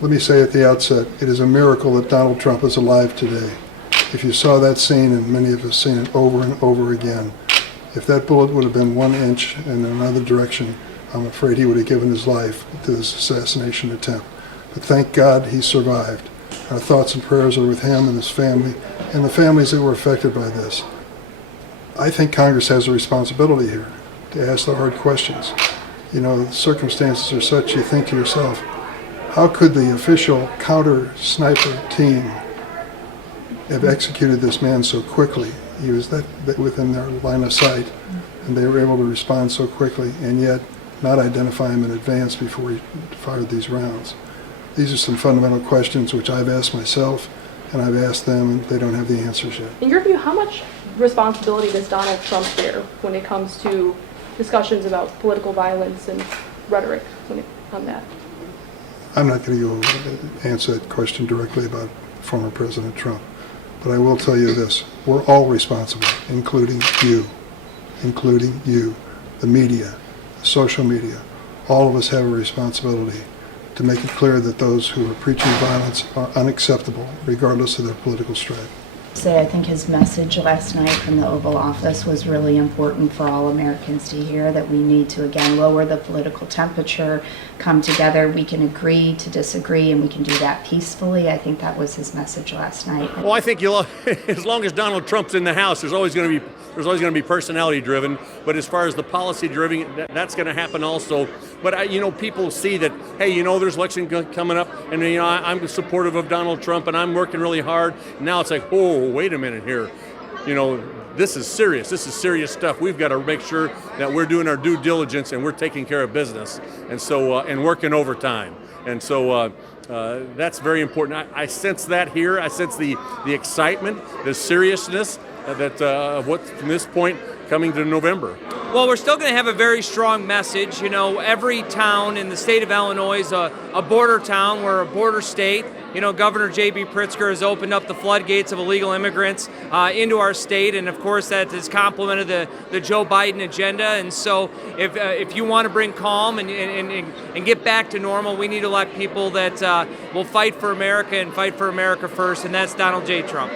Let me say at the outset, it is a miracle that Donald Trump is alive today. If you saw that scene, and many of us seen it over and over again, if that bullet would have been 1 inch in another direction, I'm afraid he would have given his life to this assassination attempt. But thank God he survived. Our thoughts and prayers are with him and his family and the families that were affected by this. I think Congress has a responsibility here to ask the hard questions. You know, the circumstances are such, you think to yourself, how could the official counter-sniper team have executed this man so quickly? He was that within their line of sight, and they were able to respond so quickly, and yet not identify him in advance before he fired these rounds. These are some fundamental questions which I've asked myself, and I've asked them, and they don't have the answers yet. In your view, how much responsibility does Donald Trump bear when it comes to discussions about political violence and rhetoric on that? I'm not going to go answer that question directly about former President Trump, but I will tell you this. We're all responsible, including you, the media, social media. All of us have a responsibility to make it clear that those who are preaching violence are unacceptable, regardless of their political stripe. I think his message last night from the Oval Office was really important for all Americans to hear, that we need to, again, lower the political temperature, come together. We can agree to disagree, and we can do that peacefully. I think that was his message last night. Well, I think as long as Donald Trump's in the House, there's always going to be personality driven. But as far as the policy driven, that's going to happen also. But people see that, hey, there's election coming up, and I'm supportive of Donald Trump, and I'm working really hard. Now it's like, oh, wait a minute here, this is serious. This is serious stuff. We've got to make sure that we're doing our due diligence and we're taking care of business, and so and working overtime. And so that's very important. I sense that here. I sense the excitement, the seriousness that of what from this point coming to November. Well, we're still going to have a very strong message. Every town in the state of Illinois is a border town. We're a border state. Governor J.B. Pritzker has opened up the floodgates of illegal immigrants into our state, and of course that has complemented the Joe Biden agenda. And so if you want to bring calm and get back to normal, we need to elect people that will fight for America and fight for America first, and that's Donald J. Trump.